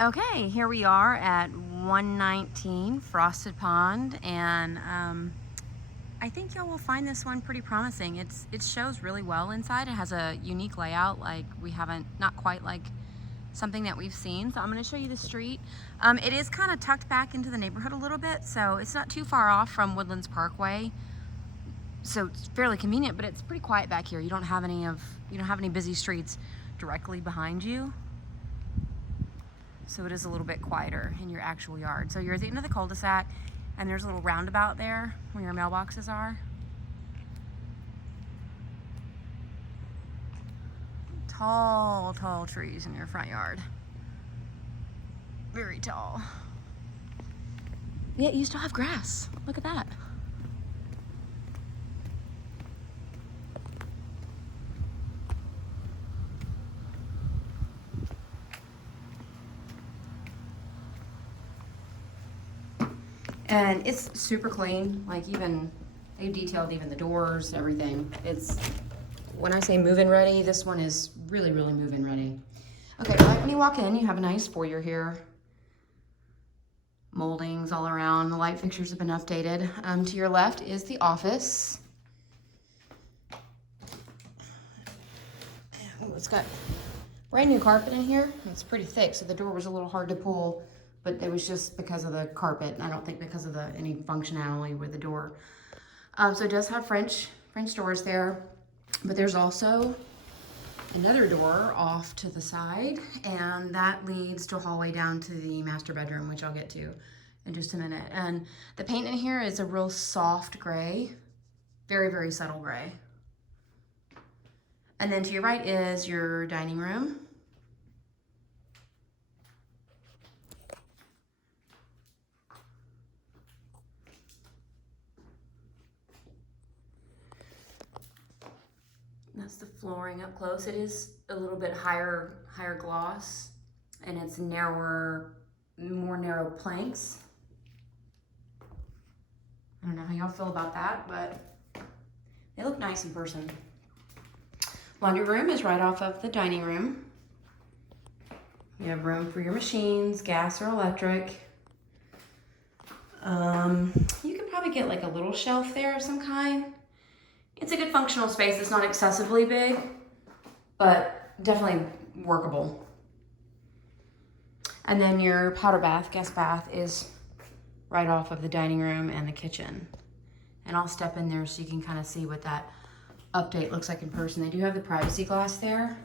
Okay, here we are at 119 Frosted Pond, and I think y'all will find this one pretty promising. It shows really well inside. It has a unique layout, like we haven't, not quite like something that we've seen. So I'm going to show you the street. It is kind of tucked back into the neighborhood a little bit, so it's not too far off from Woodlands Parkway. So it's fairly convenient, but it's pretty quiet back here. You don't have any busy streets directly behind you. So it is a little bit quieter in your actual yard. So you're at the end of the cul-de-sac, and there's a little roundabout there where your mailboxes are. Tall, tall trees in your front yard. Very tall. Yeah, you still have grass. Look at that. And it's super clean. Like they detailed even the doors, everything. When I say move-in ready, this one is really, really move-in ready. Okay, right when you walk in, you have a nice foyer here. Moldings all around. The light fixtures have been updated. To your left is the office. Oh, it's got brand new carpet in here. It's pretty thick, so the door was a little hard to pull, but it was just because of the carpet. I don't think because of any functionality with the door. So it does have French doors there, but there's also another door off to the side, and that leads to a hallway down to the master bedroom, which I'll get to in just a minute. And the paint in here is a real soft gray, very, very subtle gray. And then to your right is your dining room. That's the flooring up close. It is a little bit higher gloss, and it's more narrow planks. I don't know how y'all feel about that, but they look nice in person. Laundry room is right off of the dining room. You have room for your machines, gas or electric. You could probably get like a little shelf there of some kind. It's a good functional space. It's not excessively big, but definitely workable. And then your powder bath, guest bath, is right off of the dining room and the kitchen. And I'll step in there so you can kind of see what that update looks like in person. They do have the privacy glass there.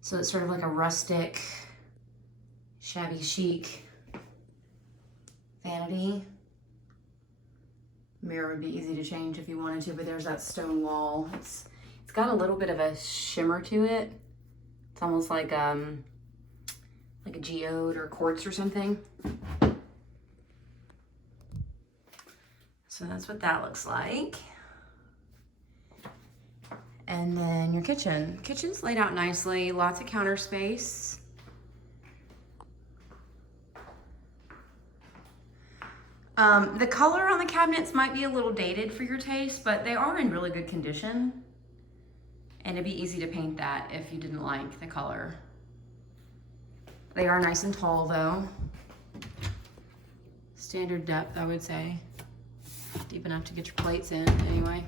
So it's sort of like a rustic, shabby chic vanity. Mirror would be easy to change if you wanted to, but there's that stone wall. It's got a little bit of a shimmer to it. It's almost like a geode or quartz or something. So that's what that looks like. And then your kitchen. Kitchen's laid out nicely, lots of counter space. The color on the cabinets might be a little dated for your taste, but they are in really good condition. And it'd be easy to paint that if you didn't like the color. They are nice and tall though. Standard depth, I would say. Deep enough to get your plates in anyway.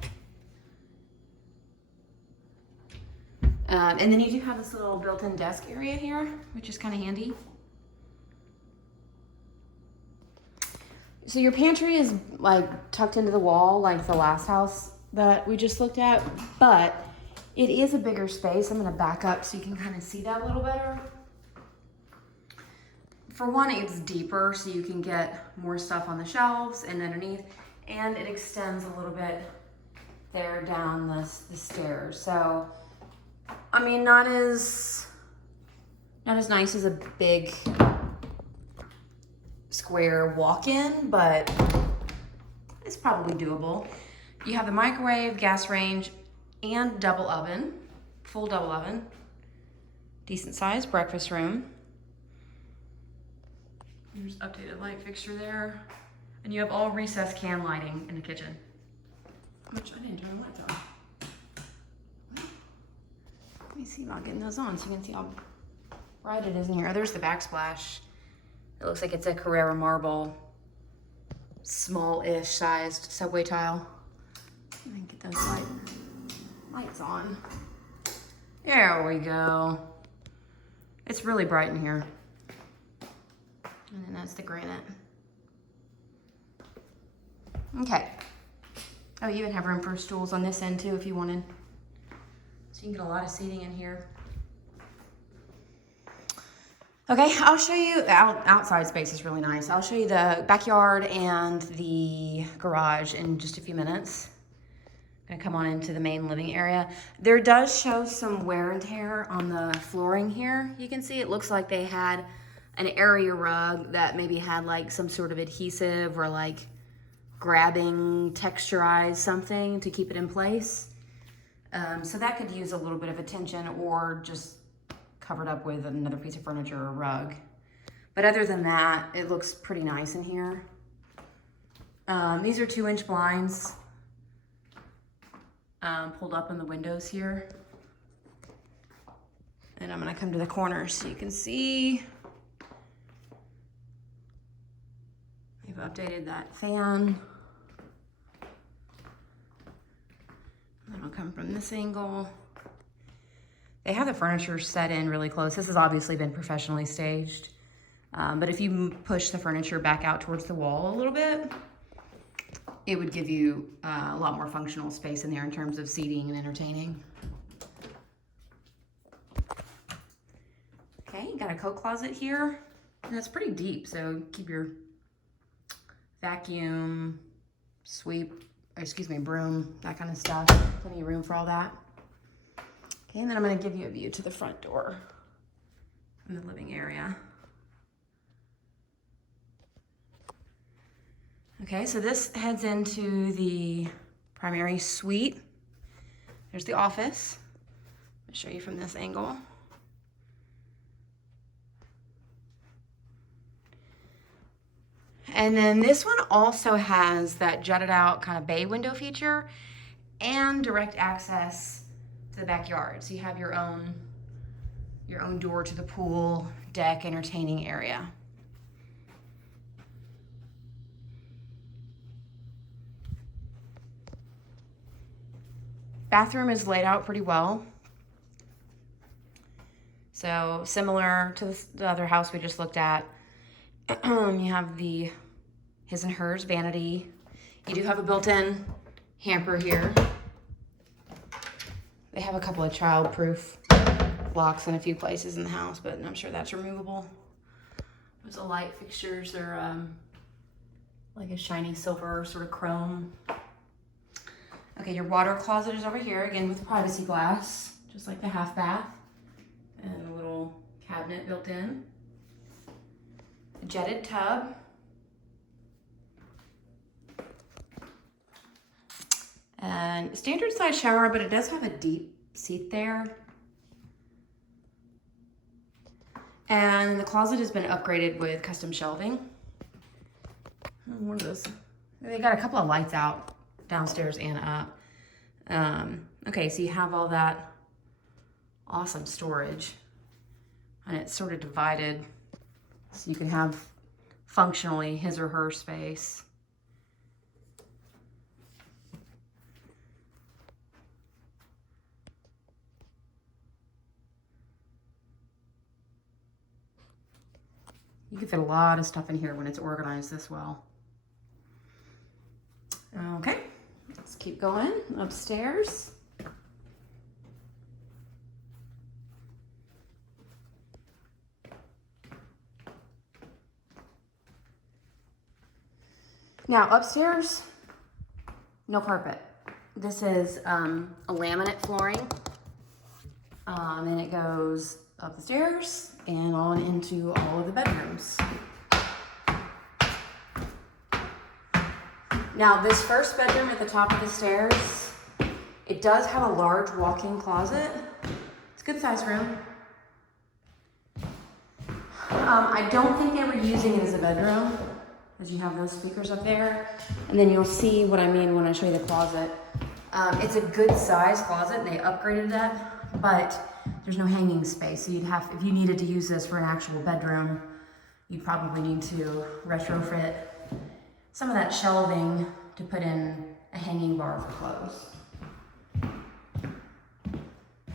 And then you do have this little built-in desk area here, which is kind of handy. So your pantry is like tucked into the wall like the last house that we just looked at, but it is a bigger space. I'm gonna back up so you can kind of see that a little better. For one, it's deeper so you can get more stuff on the shelves and underneath, and it extends a little bit there down the stairs. So, I mean, not as nice as a big square walk-in, but it's probably doable. You have the microwave, gas range, and double oven, full double oven. Decent sized breakfast room. There's updated light fixture there. And you have all recessed can lighting in the kitchen. Which I didn't turn the lights on. Let me see about getting those on so you can see how bright it is in here. Oh, there's the backsplash. It looks like it's a Carrara marble, small-ish sized subway tile. Let me get those lights on. There we go. It's really bright in here. And then that's the granite. Okay. Oh, you even have room for stools on this end too if you wanted. So you can get a lot of seating in here. Okay, I'll show you, outside space is really nice. I'll show you the backyard and the garage in just a few minutes. I'm gonna come on into the main living area. There does show some wear and tear on the flooring here. You can see it looks like they had an area rug that maybe had like some sort of adhesive or like grabbing, texturized something to keep it in place. So that could use a little bit of attention or just covered up with another piece of furniture or rug. But other than that, it looks pretty nice in here. These are 2-inch blinds pulled up in the windows here. And I'm gonna come to the corner so you can see. They've updated that fan. Then I'll come from this angle. They have the furniture set in really close. This has obviously been professionally staged. But if you push the furniture back out towards the wall a little bit, it would give you a lot more functional space in there in terms of seating and entertaining. Okay, got a coat closet here. And it's pretty deep, so keep your vacuum, broom, that kind of stuff. Plenty of room for all that. Okay, and then I'm gonna give you a view to the front door in the living area. Okay, so this heads into the primary suite. There's the office. I'll show you from this angle. And then this one also has that jutted out kind of bay window feature and direct access to the backyard. So you have your own door to the pool, deck, entertaining area. Bathroom is laid out pretty well. So similar to the other house we just looked at, you have the his and hers vanity. You do have a built-in hamper here. They have a couple of child-proof locks in a few places in the house, but I'm sure that's removable. Those the light fixtures are like a shiny silver sort of chrome. Okay, your water closet is over here, again with privacy glass, just like the half bath. And a little cabinet built in. A jetted tub. And standard size shower, but it does have a deep seat there. And the closet has been upgraded with custom shelving. What are those? They got a couple of lights out downstairs and up. Okay, so you have all that awesome storage. And it's sort of divided so you can have functionally his or her space. You can fit a lot of stuff in here when it's organized this well. Okay, let's keep going upstairs. Now upstairs, no carpet. This is a laminate flooring, and it goes up the stairs and on into all of the bedrooms. Now this first bedroom at the top of the stairs, it does have a large walk-in closet. It's a good size room. I don't think they were using it as a bedroom, as you have those speakers up there. And then you'll see what I mean when I show you the closet. It's a good size closet, and they upgraded that, but there's no hanging space. So you'd have, if you needed to use this for an actual bedroom, you'd probably need to retrofit some of that shelving to put in a hanging bar for clothes.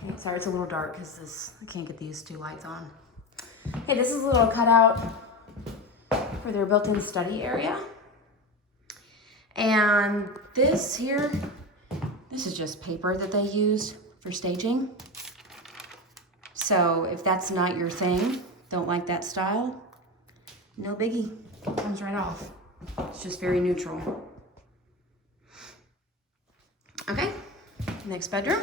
Okay, sorry, it's a little dark because I can't get these two lights on. Okay, this is a little cutout for their built-in study area. And this here, this is just paper that they use for staging. So if that's not your thing, don't like that style, no biggie, comes right off. It's just very neutral. Okay, next bedroom.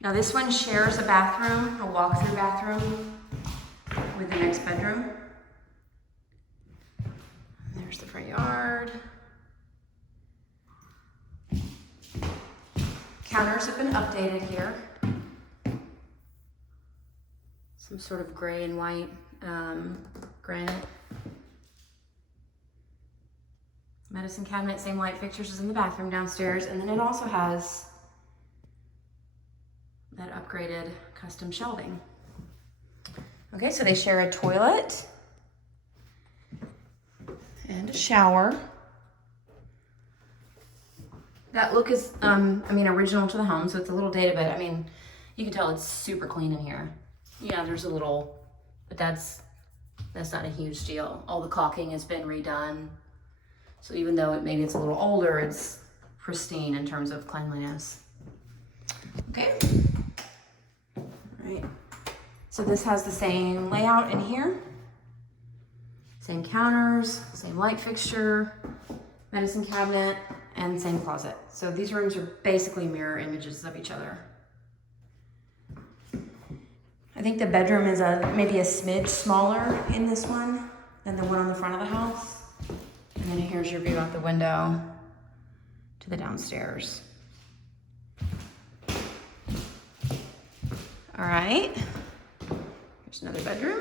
Now this one shares a bathroom, a walk-through bathroom with the next bedroom. There's the front yard. Counters have been updated here. Some sort of gray and white granite. Medicine cabinet, same light fixtures as in the bathroom downstairs. And then it also has that upgraded custom shelving. Okay, so they share a toilet and a shower. That look is, original to the home, so it's a little dated, but I mean, you can tell it's super clean in here. Yeah, there's a little, but that's not a huge deal. All the caulking has been redone. So even though maybe it's a little older, it's pristine in terms of cleanliness. Okay. All right. So this has the same layout in here. Same counters, same light fixture, medicine cabinet, and same closet. So these rooms are basically mirror images of each other. I think the bedroom is maybe a smidge smaller in this one than the one on the front of the house. And then here's your view out the window to the downstairs. All right, here's another bedroom.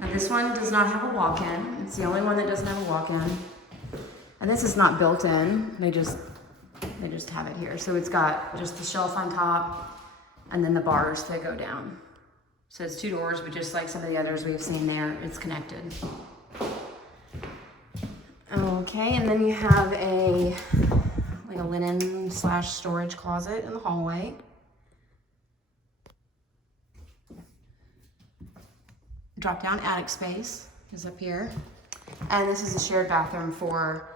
Now this one does not have a walk-in. It's the only one that doesn't have a walk-in. And this is not built in, they just have it here. So it's got just the shelf on top and then the bars that go down. So it's 2 doors, but just like some of the others we've seen there, it's connected. Okay, and then you have a linen / storage closet in the hallway. Drop down attic space is up here. And this is a shared bathroom for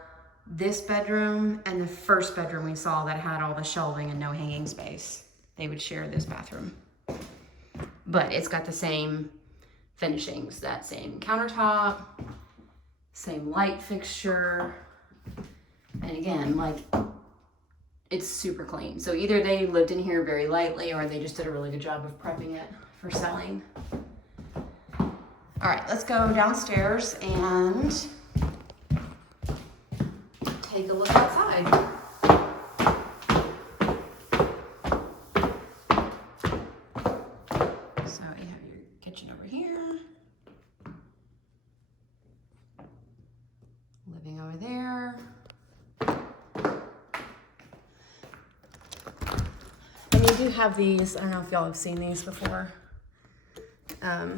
this bedroom and the first bedroom we saw that had all the shelving and no hanging space. They would share this bathroom. But it's got the same finishings, that same countertop, same light fixture. And again, like, it's super clean. So either they lived in here very lightly or they just did a really good job of prepping it for selling. All right, let's go downstairs and take a look outside. So you have your kitchen over here, living over there. And you do have these, I don't know if y'all have seen these before. I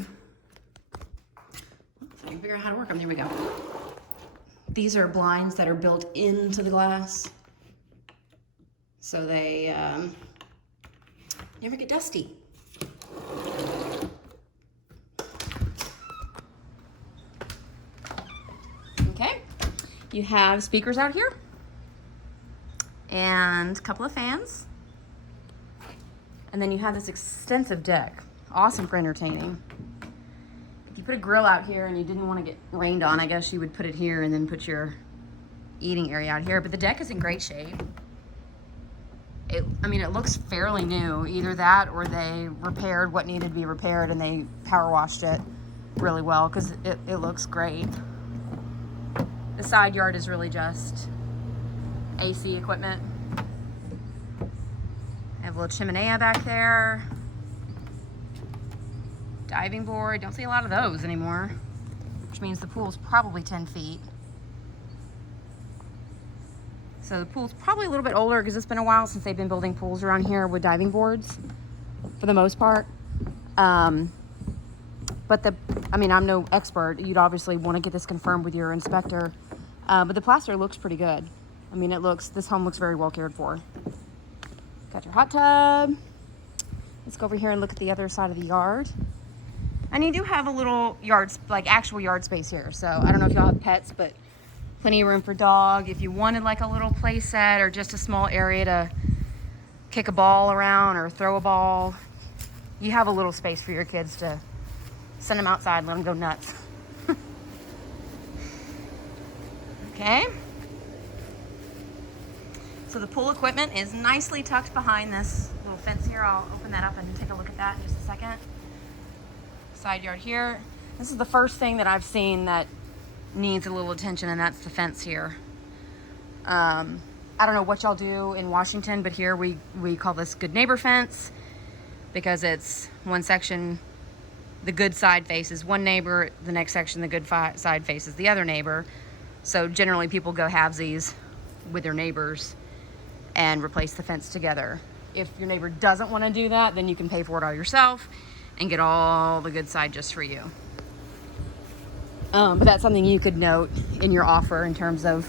can figure out how to work them. There we go. These are blinds that are built into the glass, so they never get dusty. Okay, you have speakers out here and a couple of fans, and then you have this extensive deck, awesome for entertaining. If you put a grill out here and you didn't want to get rained on, I guess you would put it here and then put your eating area out here. But the deck is in great shape. It looks fairly new. Either that or they repaired what needed to be repaired and they power washed it really well because it looks great. The side yard is really just AC equipment. I have a little chimenea back there. Diving board, don't see a lot of those anymore. which means the pool's probably 10 feet. So the pool's probably a little bit older because it's been a while since they've been building pools around here with diving boards for the most part. But I mean, I'm no expert. You'd obviously want to get this confirmed with your inspector. But the plaster looks pretty good. I mean, this home looks very well cared for. Got your hot tub. Let's go over here and look at the other side of the yard. And you do have a little yard, like actual yard space here. So I don't know if y'all have pets, but plenty of room for dog. If you wanted like a little play set or just a small area to kick a ball around or throw a ball, you have a little space for your kids to send them outside and let them go nuts. Okay. So the pool equipment is nicely tucked behind this little fence here. I'll open that up and take a look at that in just a second. Side yard here. This is the first thing that I've seen that needs a little attention, and that's the fence here. I don't know what y'all do in Washington, but here we call this good neighbor fence because it's one section, the good side faces one neighbor, the next section, the good side faces the other neighbor. So generally people go halvesies with their neighbors and replace the fence together. If your neighbor doesn't want to do that, then you can pay for it all yourself and get all the good side just for you. But that's something you could note in your offer in terms of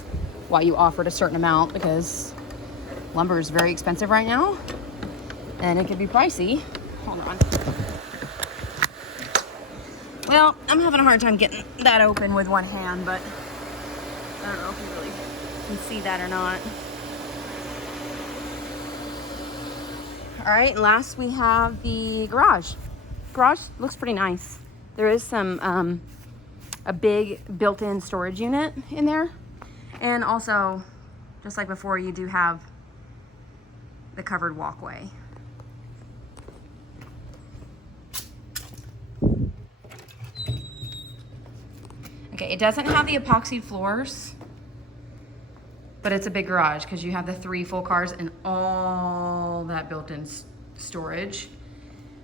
why you offered a certain amount, because lumber is very expensive right now and it could be pricey. Hold on. Well, I'm having a hard time getting that open with one hand, but I don't know if you really can see that or not. All right, and last we have the garage. Garage looks pretty nice. There is some a big built-in storage unit in there, and also, just like before, you do have the covered walkway. Okay, it doesn't have the epoxy floors, but it's a big garage because you have the 3 full cars and all that built-in storage.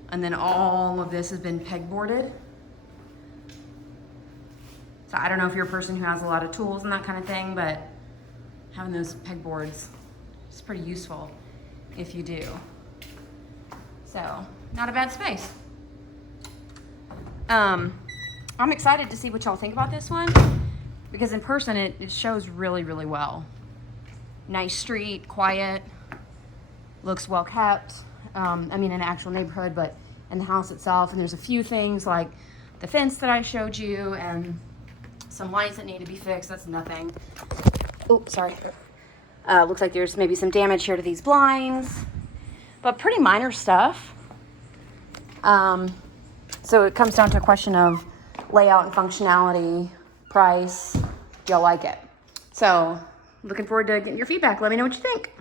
And then all of this has been pegboarded. So I don't know if you're a person who has a lot of tools and that kind of thing, but having those pegboards is pretty useful if you do. So, not a bad space. I'm excited to see what y'all think about this one, because in person it shows really, really well. Nice street, quiet, looks well kept. I mean, in an actual neighborhood, but in the house itself. And there's a few things like the fence that I showed you and some lights that need to be fixed. That's nothing. Oh, sorry. Looks like there's maybe some damage here to these blinds, but pretty minor stuff. So it comes down to a question of layout and functionality, price. Do y'all like it? So looking forward to getting your feedback. Let me know what you think.